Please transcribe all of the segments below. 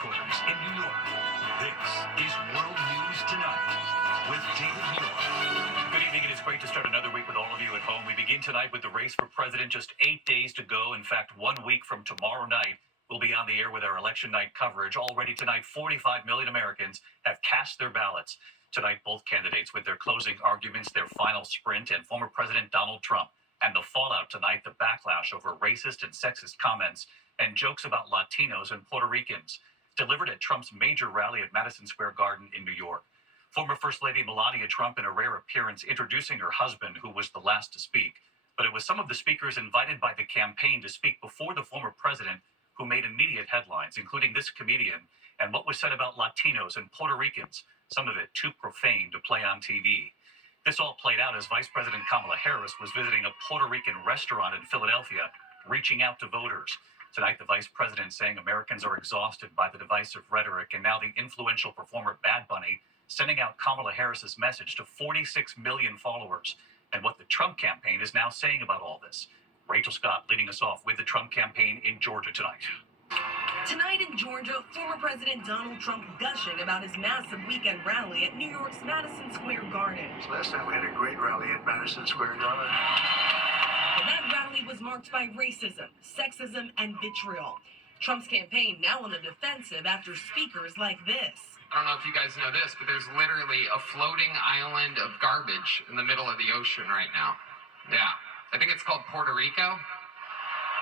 headquarters in New York. This is World News Tonight with David Muir. Good evening. It is great to start another week with all of you at home. We begin tonight with the race for president. Just 8 days to go. In fact, 1 week from tomorrow night, we'll be on the air with our election night coverage. Already tonight, 45 million Americans have cast their ballots. Tonight, both candidates with their closing arguments, their final sprint, and former President Donald Trump. And the fallout tonight, the backlash over racist and sexist comments and jokes about Latinos and Puerto Ricans, delivered at Trump's major rally at Madison Square Garden in New York. Former First Lady Melania Trump, in a rare appearance, introducing her husband, who was the last to speak. But it was some of the speakers invited by the campaign to speak before the former president who made immediate headlines, including this comedian, and what was said about Latinos and Puerto Ricans, some of it too profane to play on TV. This all played out as Vice President Kamala Harris was visiting a Puerto Rican restaurant in Philadelphia, reaching out to voters. Tonight, the vice president saying Americans are exhausted by the divisive rhetoric, and now the influential performer Bad Bunny sending out Kamala Harris's message to 46 million followers, and what the Trump campaign is now saying about all this. Rachel Scott leading us off with the Trump campaign in Georgia tonight. Tonight in Georgia, former President Donald Trump gushing about his massive weekend rally at New York's Madison Square Garden. Last time we had a great rally at Madison Square Garden. But that rally was marked by racism, sexism, and vitriol. Trump's campaign now on the defensive after speakers like this. I don't know if you guys know this, but there's literally a floating island of garbage in the middle of the ocean right now. Yeah. I think it's called Puerto Rico.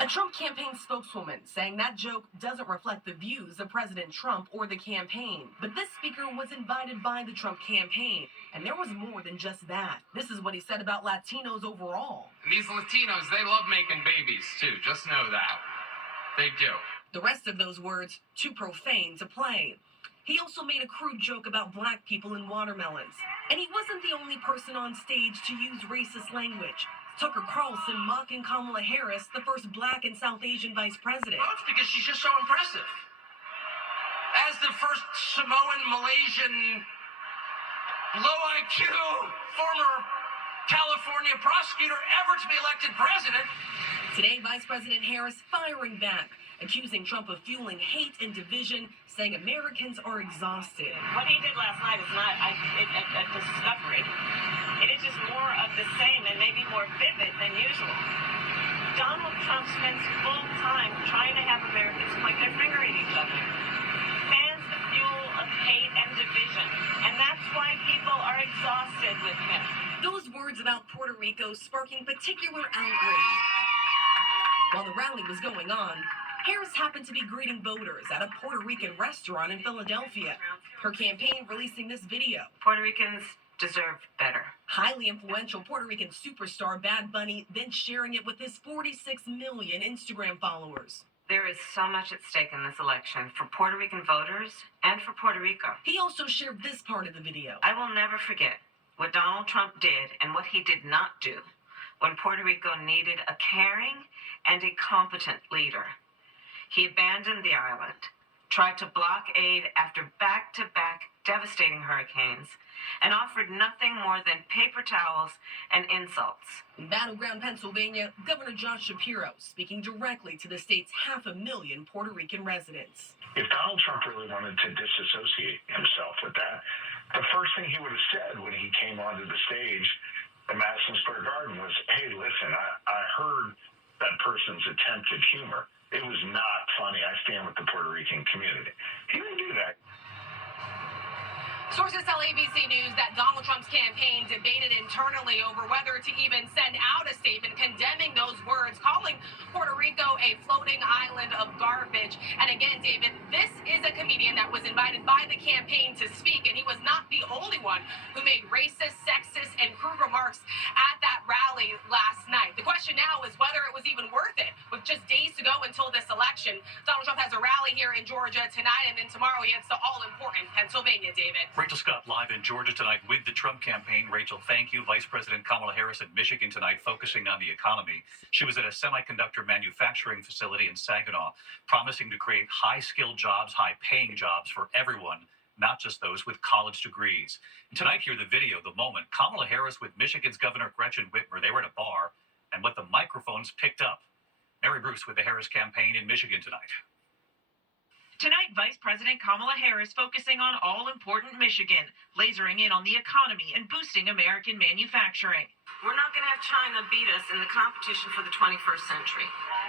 A Trump campaign spokeswoman saying that joke doesn't reflect the views of President Trump or the campaign. But this speaker was invited by the Trump campaign, and there was more than just that. This is what he said about Latinos overall. And these Latinos, they love making babies, too. Just know that. They do. The rest of those words, too profane to play. He also made a crude joke about black people and watermelons. And he wasn't the only person on stage to use racist language. Tucker Carlson mocking Kamala Harris, the first black and South Asian vice president. Well, it's because she's just so impressive. As the first Samoan, Malaysian, low IQ, former California prosecutor ever to be elected president. Today, Vice President Harris firing back, accusing Trump of fueling hate and division, saying Americans are exhausted. What he did last night is not a discovery. It is just more of the same and maybe more vivid than usual. Donald Trump spends full time trying to have Americans point their finger at each other. Fans the fuel of hate and division. And that's why people are exhausted with him. Those words about Puerto Rico sparking particular outrage. While the rally was going on, Harris happened to be greeting voters at a Puerto Rican restaurant in Philadelphia. Her campaign releasing this video. Puerto Ricans deserve better. Highly influential Puerto Rican superstar Bad Bunny then sharing it with his 46 million Instagram followers. There is so much at stake in this election for Puerto Rican voters and for Puerto Rico. He also shared this part of the video. I will never forget what Donald Trump did and what he did not do when Puerto Rico needed a caring and a competent leader. He abandoned the island, tried to block aid after back-to-back devastating hurricanes, and offered nothing more than paper towels and insults. In battleground Pennsylvania, Governor Josh Shapiro speaking directly to the state's 500,000 Puerto Rican residents. If Donald Trump really wanted to disassociate himself with that, the first thing he would have said when he came onto the stage at Madison Square Garden was, hey, listen, I heard that person's attempted humor. It was not funny. I stand with the Puerto Rican community. He didn't do that. Sources tell ABC News that Donald Trump's campaign debated internally over whether to even send out a statement condemning those words, calling Puerto Rico a floating island of garbage. And again, David, this is a comedian that was invited by the campaign to speak, and he was not the only one who made racist, sexist, and crude remarks at that rally last night. The question now is whether it was even worth it. With just days to go until this election, Donald Trump has a rally here in Georgia tonight, and then tomorrow he heads to all-important Pennsylvania, David. Rachel Scott live in Georgia tonight with the Trump campaign. Rachel, thank you. Vice President Kamala Harris at Michigan tonight, focusing on the economy. She was at a semiconductor manufacturing facility in Saginaw, promising to create high-skilled jobs, high-paying jobs for everyone, not just those with college degrees. And tonight, hear the video, the moment Kamala Harris with Michigan's Governor Gretchen Whitmer, they were at a bar, and what the microphones picked up. Mary Bruce with the Harris campaign in Michigan tonight. Tonight, Vice President Kamala Harris focusing on all-important Michigan, lasering in on the economy and boosting American manufacturing. We're not going to have China beat us in the competition for the 21st century.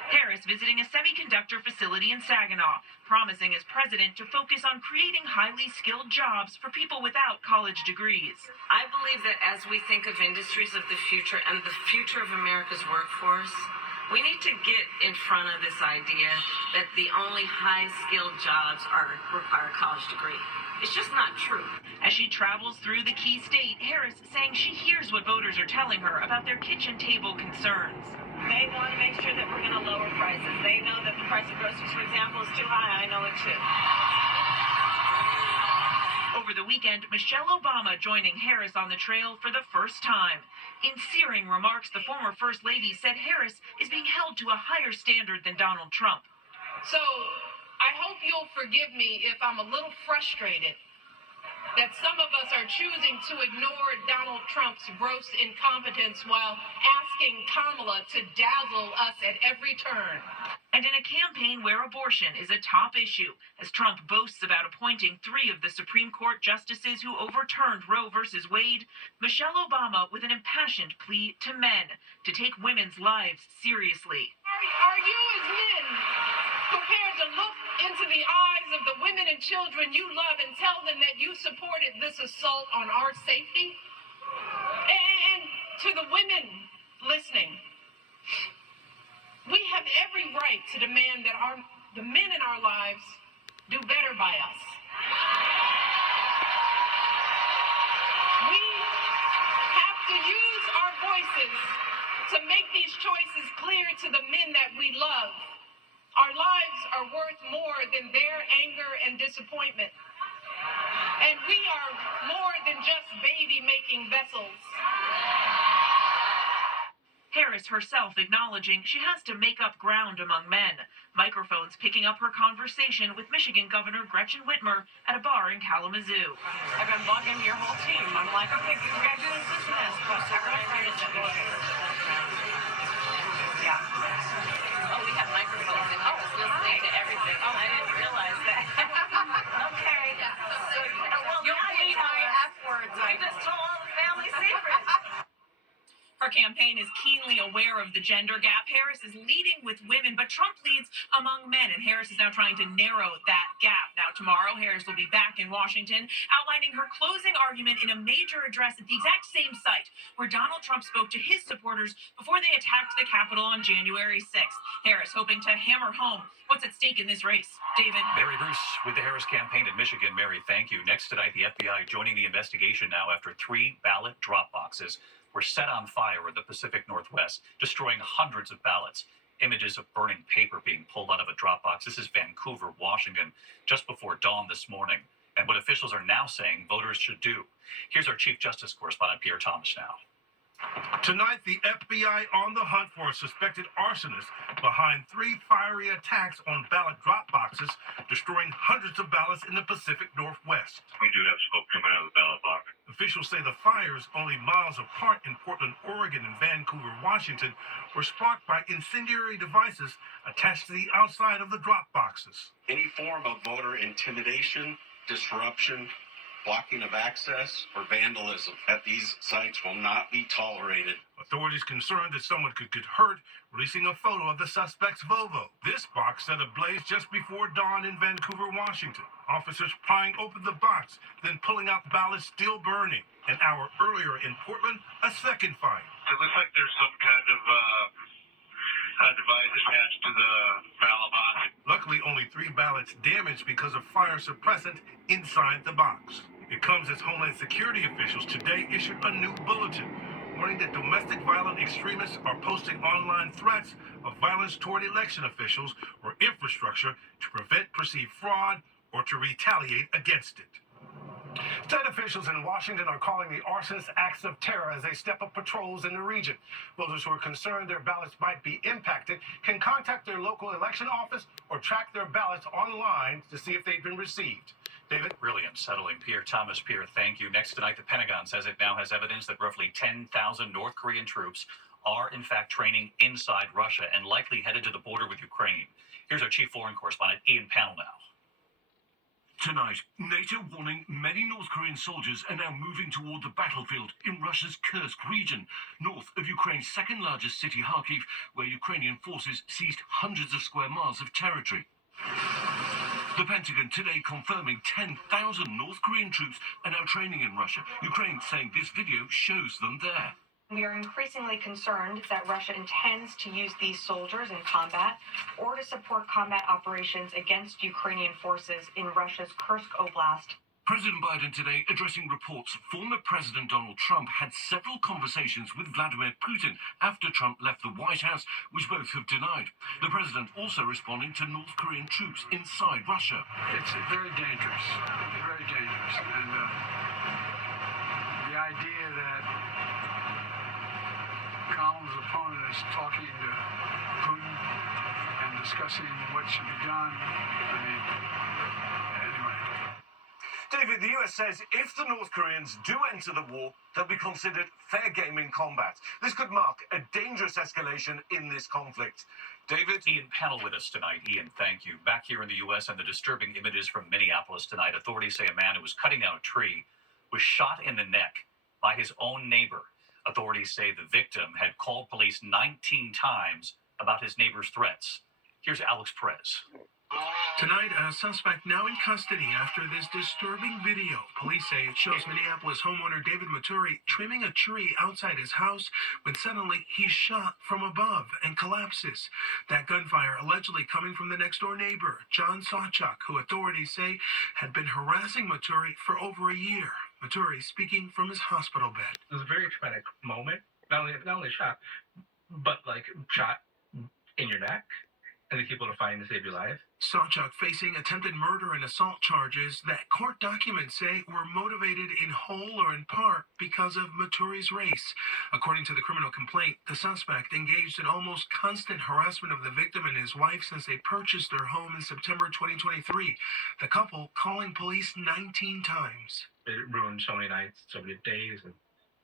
Harris visiting a semiconductor facility in Saginaw, promising as president to focus on creating highly skilled jobs for people without college degrees. I believe that as we think of industries of the future and the future of America's workforce, we need to get in front of this idea that the only high-skilled jobs require a college degree. It's just not true. As she travels through the key state, Harris saying she hears what voters are telling her about their kitchen table concerns. They want to make sure that we're going to lower prices. They know that the price of groceries, for example, is too high. I know it too. Over the weekend, Michelle Obama joining Harris on the trail for the first time. In searing remarks, the former First Lady said Harris is being held to a higher standard than Donald Trump. So I hope you'll forgive me if I'm a little frustrated that some of us are choosing to ignore Donald Trump's gross incompetence while asking Kamala to dazzle us at every turn. And in a campaign where abortion is a top issue, as Trump boasts about appointing 3 of the Supreme Court justices who overturned Roe v. Wade, Michelle Obama with an impassioned plea to men to take women's lives seriously. Are you as men prepared to look into the eyes of the women and children you love and tell them that you supported this assault on our safety? And to the women listening, we have every right to demand that the men in our lives do better by us. We have to use our voices to make these choices clear to the men that we love. Our lives are worth more than their anger and disappointment. And we are more than just baby-making vessels. Harris herself acknowledging she has to make up ground among men. Microphones picking up her conversation with Michigan Governor Gretchen Whitmer at a bar in Kalamazoo. I've been bugging your whole team. I'm like, okay, we gotta do this and this. Yeah. Oh, we have microphones in here. I was listening to everything. Oh, I didn't realize that. Okay. So, well, You'll now bleed you tell my us. F words. We just told all the family secrets. Her campaign is keenly aware of the gender gap. Harris is leading with women, but Trump leads among men, and Harris is now trying to narrow that gap. Now, tomorrow, Harris will be back in Washington, outlining her closing argument in a major address at the exact same site where Donald Trump spoke to his supporters before they attacked the Capitol on January 6th. Harris hoping to hammer home what's at stake in this race. David. Mary Bruce with the Harris campaign in Michigan. Mary, thank you. Next tonight, the FBI joining the investigation now after 3 ballot drop boxes were set on fire in the Pacific Northwest, destroying hundreds of ballots. Images of burning paper being pulled out of a drop box. This is Vancouver, Washington, just before dawn this morning. And what officials are now saying voters should do. Here's our Chief Justice correspondent, Pierre Thomas, now. Tonight, the FBI on the hunt for a suspected arsonist behind 3 fiery attacks on ballot drop boxes, destroying hundreds of ballots in the Pacific Northwest. We do have smoke coming out of the ballot box. Officials say the fires, only miles apart in Portland, Oregon and Vancouver, Washington, were sparked by incendiary devices attached to the outside of the drop boxes. Any form of voter intimidation, disruption, blocking of access, or vandalism at these sites will not be tolerated. Authorities concerned that someone could get hurt, releasing a photo of the suspect's Volvo. This box set ablaze just before dawn in Vancouver, Washington. Officers prying open the box, then pulling out ballots still burning. An hour earlier in Portland, a second fire. It looks like there's some kind of device attached to the ballot box. Luckily, only 3 ballots damaged because of fire suppressant inside the box. It comes as Homeland Security officials today issued a new bulletin warning that domestic violent extremists are posting online threats of violence toward election officials or infrastructure to prevent perceived fraud or to retaliate against it. State officials in Washington are calling the arsonists acts of terror as they step up patrols in the region. Voters who are concerned their ballots might be impacted can contact their local election office or track their ballots online to see if they've been received. David? Really unsettling. Pierre Thomas. Pierre, thank you. Next tonight, the Pentagon says it now has evidence that roughly 10,000 North Korean troops are in fact training inside Russia and likely headed to the border with Ukraine. Here's our chief foreign correspondent, Ian Pannell, now. Tonight, NATO warning many North Korean soldiers are now moving toward the battlefield in Russia's Kursk region, north of Ukraine's second largest city, Kharkiv, where Ukrainian forces seized hundreds of square miles of territory. The Pentagon today confirming 10,000 North Korean troops are now training in Russia. Ukraine saying this video shows them there. We are increasingly concerned that Russia intends to use these soldiers in combat or to support combat operations against Ukrainian forces in Russia's Kursk Oblast. President Biden today addressing reports former President Donald Trump had several conversations with Vladimir Putin after Trump left the White House, which both have denied. The president also responding to North Korean troops inside Russia. It's very dangerous, and the idea that Collins' opponent is talking to Putin and discussing what should be done. Anyway. David, the US says if the North Koreans do enter the war, they'll be considered fair game in combat. This could mark a dangerous escalation in this conflict. David? Ian, panel with us tonight. Ian, thank you. Back here in the U.S. and the disturbing images from Minneapolis tonight, authorities say a man who was cutting down a tree was shot in the neck by his own neighbor. Authorities say the victim had called police 19 times about his neighbor's threats. Here's Alex Perez. Tonight, a suspect now in custody after this disturbing video. Police say it shows Minneapolis homeowner David Maturi trimming a tree outside his house when suddenly he's shot from above and collapses. That gunfire allegedly coming from the next-door neighbor, John Sawchuk, who authorities say had been harassing Maturi for over a year. Maturi speaking from his hospital bed. It was a very traumatic moment. Not only shot, but shot in your neck, and the people to find to save your life. Sawchuk facing attempted murder and assault charges that court documents say were motivated in whole or in part because of Maturi's race. According to the criminal complaint, the suspect engaged in almost constant harassment of the victim and his wife since they purchased their home in September 2023. The couple calling police 19 times. It ruined so many nights, so many days and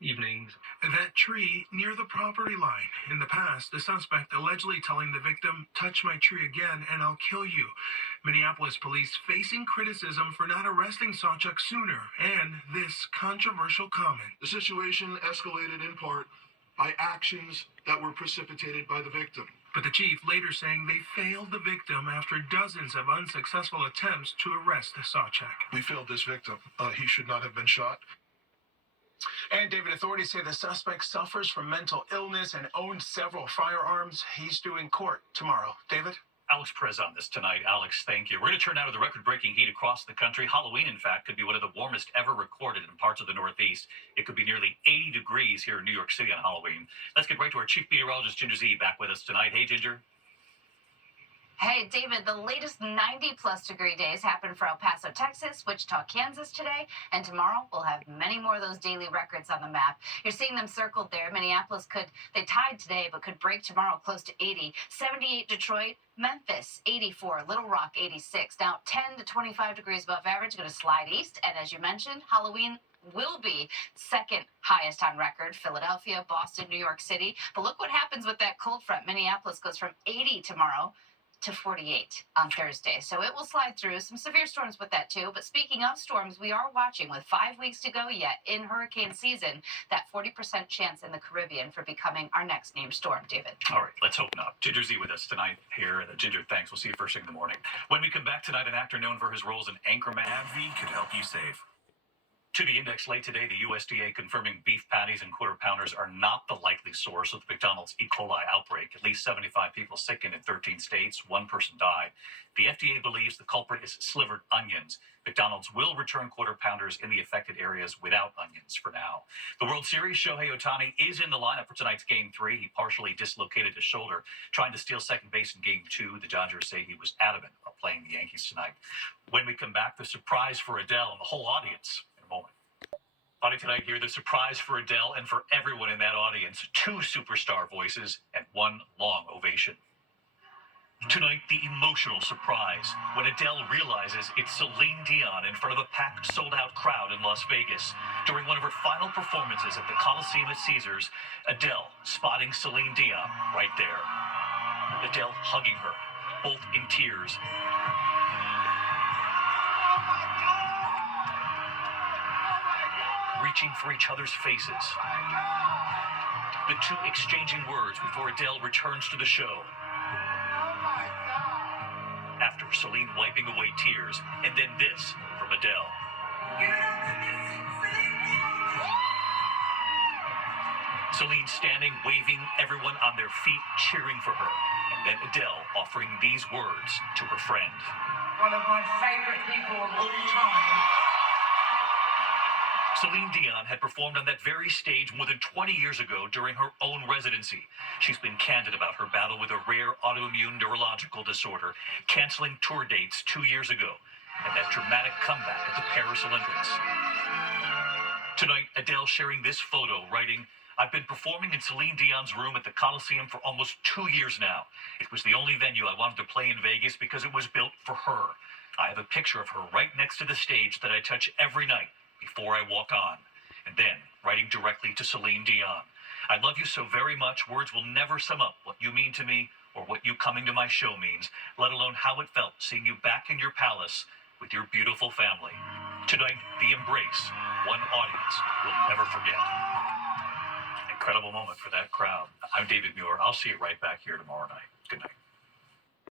evenings. That tree near the property line. In the past, the suspect allegedly telling the victim, "Touch my tree again and I'll kill you." Minneapolis police facing criticism for not arresting Sawchuk sooner, and this controversial comment. The situation escalated in part by actions that were precipitated by the victim. But the chief later saying they failed the victim after dozens of unsuccessful attempts to arrest Sawchuk. We failed this victim. He should not have been shot. And David, authorities say the suspect suffers from mental illness and owns several firearms. He's due in court tomorrow. David? Alex Perez on this tonight. Alex, thank you. We're going to turn now to the record-breaking heat across the country. Halloween, in fact, could be one of the warmest ever recorded in parts of the Northeast. It could be nearly 80 degrees here in New York City on Halloween. Let's get right to our chief meteorologist, Ginger Z, back with us tonight. Hey, Ginger. Hey, David, the latest 90-plus degree days happened for El Paso, Texas, Wichita, Kansas today, and tomorrow we'll have many more of those daily records on the map. You're seeing them circled there. Minneapolis they tied today, but could break tomorrow close to 80. 78 Detroit, Memphis, 84, Little Rock, 86. Now 10 to 25 degrees above average, going to slide east, and as you mentioned, Halloween will be second highest on record. Philadelphia, Boston, New York City. But look what happens with that cold front. Minneapolis goes from 80 tomorrow to 48 on Thursday. So it will slide through. Some severe storms with that too. But speaking of storms, we are watching with 5 weeks to go yet in hurricane season, that 40% chance in the Caribbean for becoming our next named storm, David. All right, let's hope not. Ginger Z with us tonight here. Ginger, thanks. We'll see you first thing in the morning. When we come back tonight, an actor known for his roles in Anchorman. AbbVie could help you save. To the index late today, the USDA confirming beef patties and quarter pounders are not the likely source of the McDonald's E. coli outbreak. At least 75 people sickened in 13 states. One person died. The FDA believes the culprit is slivered onions. McDonald's will return quarter pounders in the affected areas without onions for now. The World Series, Shohei Ohtani is in the lineup for tonight's Game 3. He partially dislocated his shoulder, trying to steal second base in Game 2. The Dodgers say he was adamant about playing the Yankees tonight. When we come back, the surprise for Adele and the whole audience. Moment. Audience tonight here, the surprise for Adele and for everyone in that audience. 2 superstar voices and 1 long ovation. Tonight, the emotional surprise when Adele realizes it's Celine Dion in front of a packed, sold-out crowd in Las Vegas. During one of her final performances at the Coliseum at Caesars, Adele spotting Celine Dion right there. Adele hugging her, both in tears. Oh my reaching for each other's faces. The two exchanging words before Adele returns to the show. After Celine wiping away tears, and then this from Adele. Celine standing, waving, everyone on their feet, cheering for her. And then Adele offering these words to her friend. One of my favorite people of all time. Celine Dion had performed on that very stage more than 20 years ago during her own residency. She's been candid about her battle with a rare autoimmune neurological disorder, canceling tour dates 2 years ago, and that dramatic comeback at the Paris Olympics. Tonight, Adele sharing this photo, writing, "I've been performing in Celine Dion's room at the Coliseum for almost 2 years now. It was the only venue I wanted to play in Vegas because it was built for her. I have a picture of her right next to the stage that I touch every night before I walk on." And then, writing directly to Celine Dion, "I love you so very much. Words will never sum up what you mean to me or what you coming to my show means, let alone how it felt seeing you back in your palace with your beautiful family." Tonight, the embrace one audience will never forget. Incredible moment for that crowd. I'm David Muir. I'll see you right back here tomorrow night. Good night.